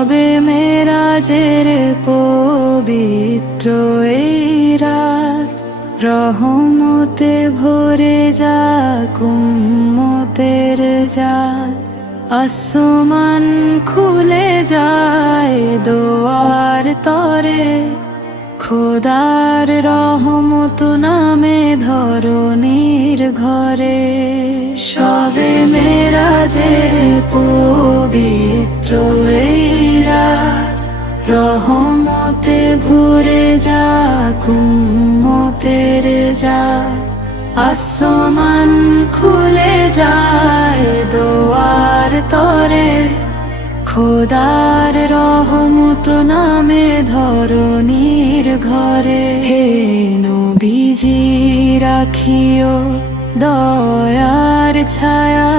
সবে মেরাজের পবিত্র এই রাত। রহমতে ভরে যা কুম্মতের জাত। আসমান খুলে যায় দোয়ার তরে। খোদার রহমত নামে ধরনীর ঘরে। মেরাজে পবিত্র রহমতে ভরে যা কুম্মতের যা। আসমান খুলে যায় দোয়ার তরে, খোদার রহমত নামে ধরনীর ঘরে। হে নবীজি, রাখিও দয়ার ছায়া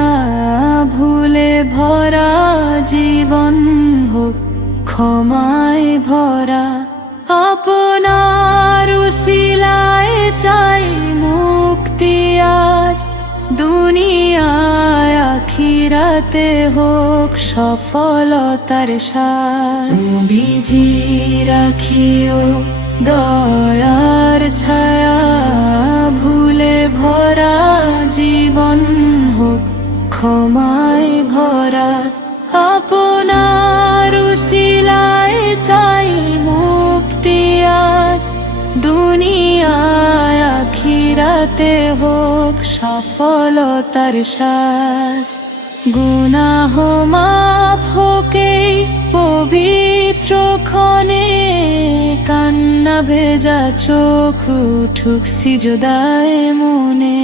ভুলে ভরা জীবন হোক, ক্ষমায় ভরা আপনার উসিলায় চাই মুক্তি আজ। দুনিয়ায় আখিরাতে হোক সফলতার সাজ। বিজি রাখিও দয়ার ক্ষমায় ভরা আপনার উসিলায় চাই মুক্তি আজ। দুনিয়ায় আখিরাতে হোক সফলতার সাজ। গুনাহ মাফ হোকে পবিত্র ক্ষণে কান্না ভেজা চোখ উঠুক সিজদায় মনে।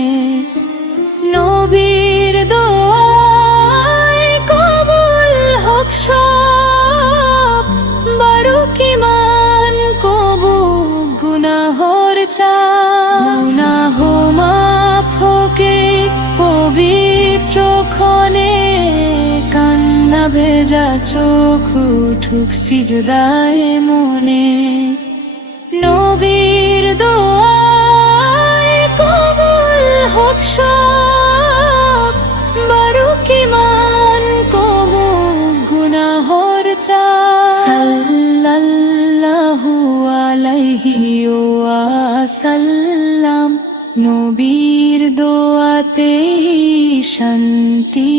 নবীর দোয়ায় ভেজা চোখ উঠুক সিজদায় মনে। নবীর দোয়ায় কবুল হোক সব, বারুকি মান কবু গুনাহর চা সাল্লাল্লাহু আলাইহি ওয়াসাল্লাম, নবীর দোয়াতে আরাম